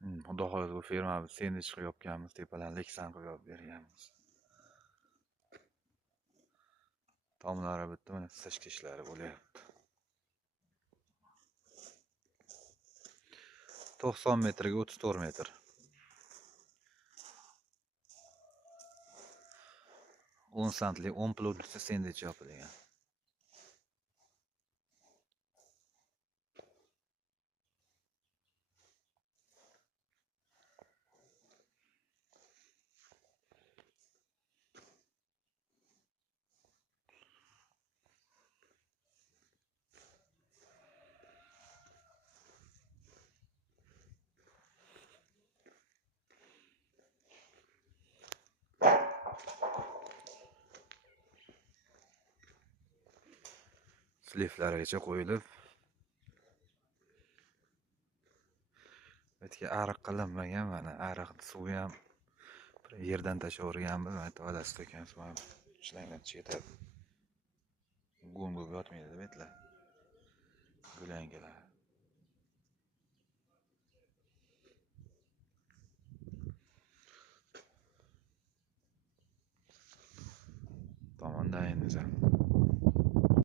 Xudo xohlasa bu fermamiz sendich qilib yopganmiz, tepalarni leksan qilib yopib berganmiz. Tomlari bitta mana sishka ishlari bo'lyapti. 90 metrga 34 metr. 10 santli 10 plyusli sendich yopilgan. Sliflarigacha qo'yilib, bu yerga ariq qilinmagan, mana ariq suvi ham yerdan tashlaverganmiz, mana tozasi ekan suv ham ishlangan chetadi. Go'ng bo'lib yotmaydi bu yerlar. Gulangalar. Tomonda endi